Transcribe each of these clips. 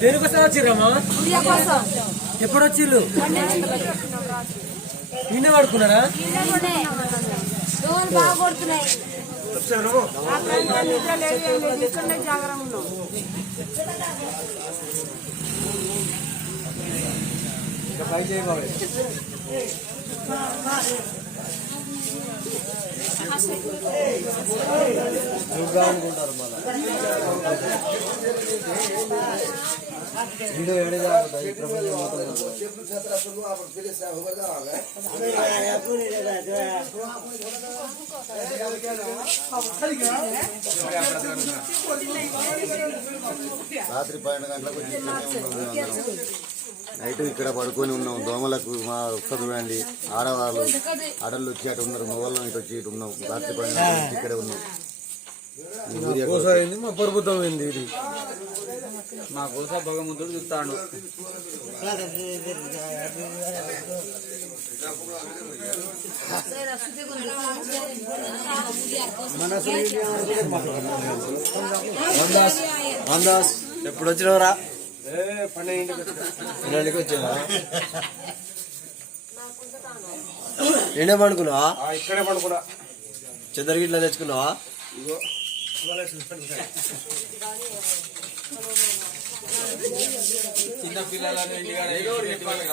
దేనికోసం వచ్చిర్రమ్మా ఎప్పుడు వచ్చిర్రు? పన్నెండు గంటలకు వచ్చినాం రాత్రి. రాత్రి పన్నెండు గంటలకు. నైట్ ఇక్కడ పడుకొని ఉన్నాం దోమలకు మా ఒక్కరు చూడండి ఆడవాళ్ళు ఆడళ్ళు వచ్చి అటు ఉన్నారు మొగళ్ళం ఇటు వచ్చి ఇటు ఉన్నాం. రాత్రి పన్నెండు ఇక్కడే ఉన్నాం. మా పరుపుతం ఏంది ఇది? మా కోసం భగవంతుడు చూస్తాడు. అందాస్ ఎప్పుడు వచ్చినవరా? పన్నెండుకి వచ్చావా? ఎండే పడుకున్నావా? ఇక్కడే పడుకున్నా. చెద్దరు గిట్లా తెచ్చుకున్నావా చిన్న పిల్లలను ఇంటికాడ ఏదో ఒకటి పెట్టుకోవాలి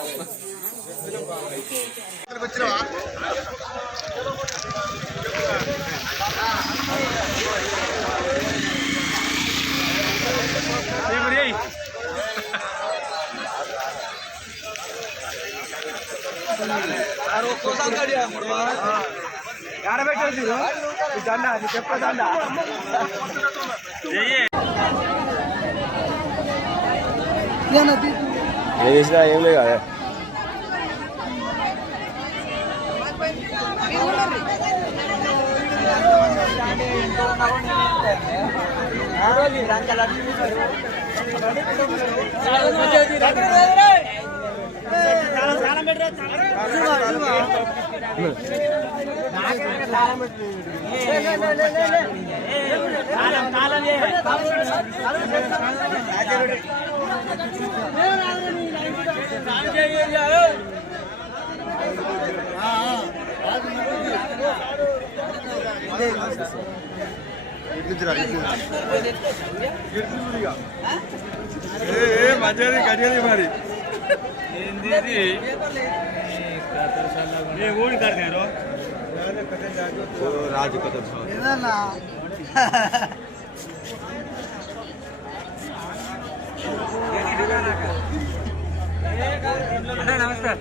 ఏం చేసినా ఏం లేదు కదా ఆ మంచిది గడియది మరి ఏంది ఇది? ఏ ఊరి కడతారు రాజు కథ నమస్కారం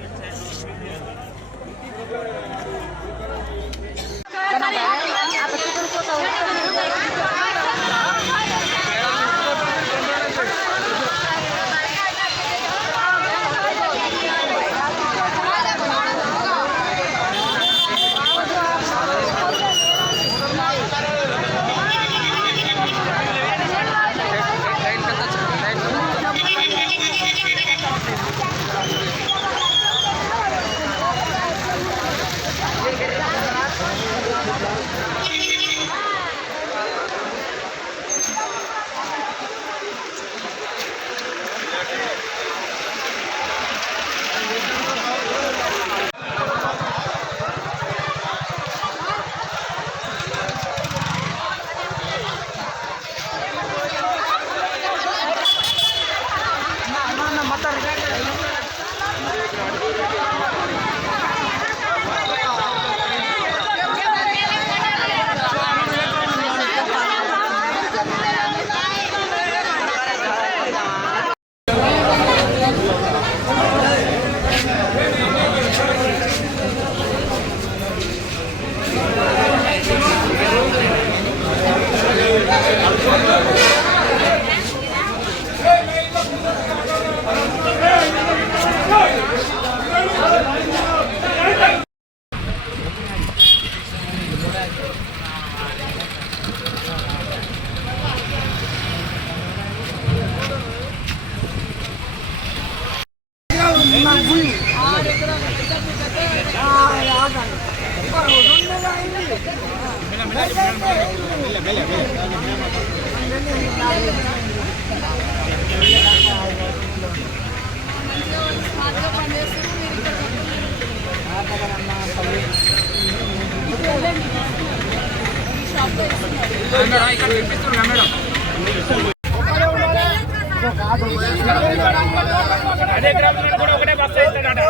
అదే గ్రామం నుండి కూడా ఒకటే బస్సు ఇస్తాడట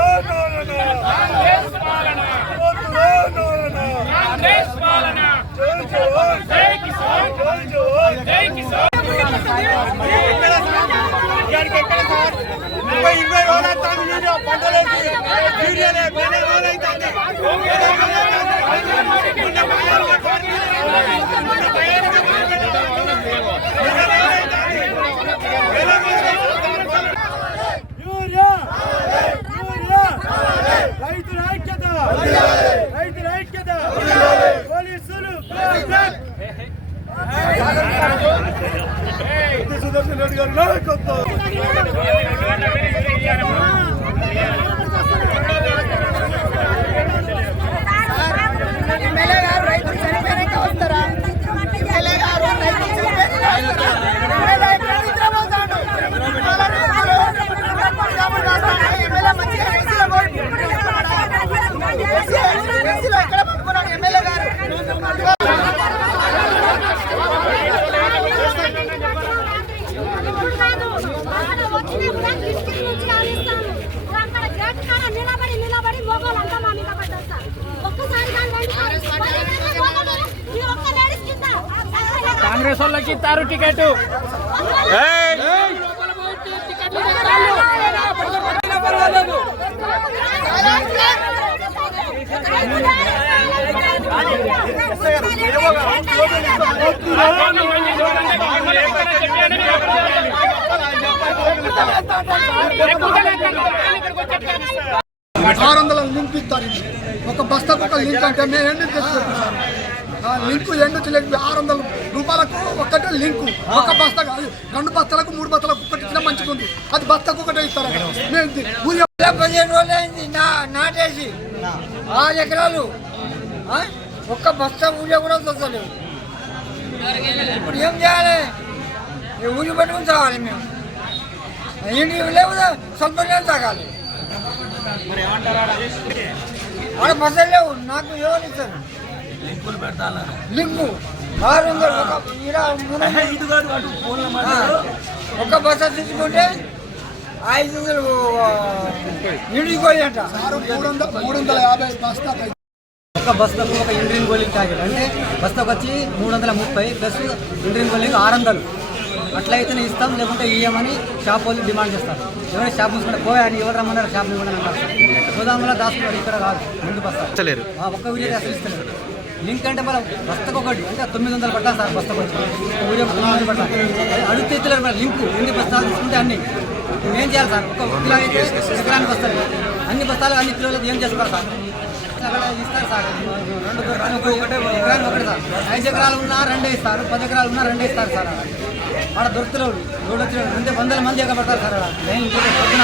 lograr con todo. కాంగ్రెస్ వాళ్ళకి ఇస్తారు టికెట్. ఆరు వందల లింక్ ఇస్తారు. ఒక బస్తాకు ఒక లింక్ అంటే మేము ఎండు తెచ్చుకుంటాం ఆ లింక్ ఎండు తెలియదు ఆరు వందల రూపాయలకు ఒక్కటే లింకు. ఒక బస్తా కాదు రెండు బస్తాలకు మూడు బస్తాలకు ఒకటి ఇచ్చిన మంచిగా ఉంది అది బస్తాకు ఒకటే ఇస్తారు? పదిహేను రోజులు అయింది నా నాటేసి. ఆరు ఎకరాలు? ఒక్క బస్తా ఊళ్ళో కూడా దొరకలేదు. ఇప్పుడు ఏం చేయాలి? ఊరి పట్టుకుని తాగాలి మేము. ఇంటికి లేవు స్వల్ప నీళ్ళు తాగాలి ఆడ బస్సులు లేవు నాకు ఎవరు ఇస్తారు? లింకు ఆరు వందలు ఒక ఈడ మూడు వందలు. ఆ, ఒక్క బస్సు తీసుకుంటే ఐదు పోయంట ఆరు మూడు వందల యాభై బస్తాకు ఒక బస్తాకు ఒక ఇండ్రిన్ గోలింగ్ ప్యాకెట్ అంటే బస్తాకు వచ్చి మూడు వందల ముప్పై ప్లస్ ఇండ్రిన్ గోలింగ్ ఆరు వందలు. అట్లయితేనే ఇస్తాం లేకుంటే ఇయ్యమని షాప్ వాళ్ళు డిమాండ్ చేస్తారు. ఎవరైనా షాప్ మూసుకుంటే పోయా అని ఎవరు రమ్మన్నారు షాప్ ఇవ్వని అంటారు. గోదాములో దాచుకున్నారు ఇక్కడ కాదు ముందు బస్తా. ఆ ఒక్క వీడియో అసలు ఇస్తలేరు. లింక్ అంటే మనం బస్తకు ఒకటి అంటే తొమ్మిది వందలు పట్టాలి సార్ బస్తకు వచ్చి ఒక తొమ్మిది వందలు పట్టాలి అడిగితే ఇస్తలేరు మరి లింకు ఎన్ని బస్తాలు తీసుకుంటే అన్ని. ఏం చేయాలి సార్? ఒక కిలో అయితే ఎకరానికి వస్తారు అన్ని బస్తాలు అన్ని కిలోలు ఏం చేసుకోవాలి సార్? అక్కడ ఇస్తారు సార్. రెండు ఒకటే ఎకరానికి ఒకటే సార్. ఐదు ఎకరాలు ఉన్నా రెండే ఇస్తారు పది ఎకరాలు ఉన్నా రెండే ఇస్తారు సార్. ఆడ దొరుకుతలేవు. రోడ్డు వచ్చిన అంటే వందల మంది ఎగబడతారు సార్. ఆడ నేను ఇంకోటి పొద్దున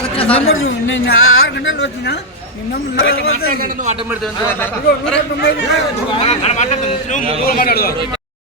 వచ్చిన సార్. నేను ఆరు గంటలు వచ్చినా నిన్న